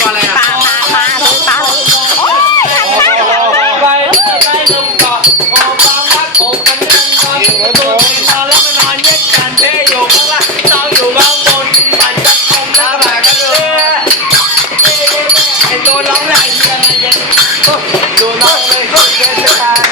ก่อนอะไรอ่ะปลาโอ้ยทำได้เหรอ ไปไปลงเกาะโอ้ความรักโอ้กันเงินทองตัวนอนแล้วมานอนแยกกันเทอยู่ข้างล่างน้องอยู่ข้างบนมันจะคงน้ำหมากันเลยไอ้ตัวร้องไหลยังไงยังดูน้องเลยก็เกินไป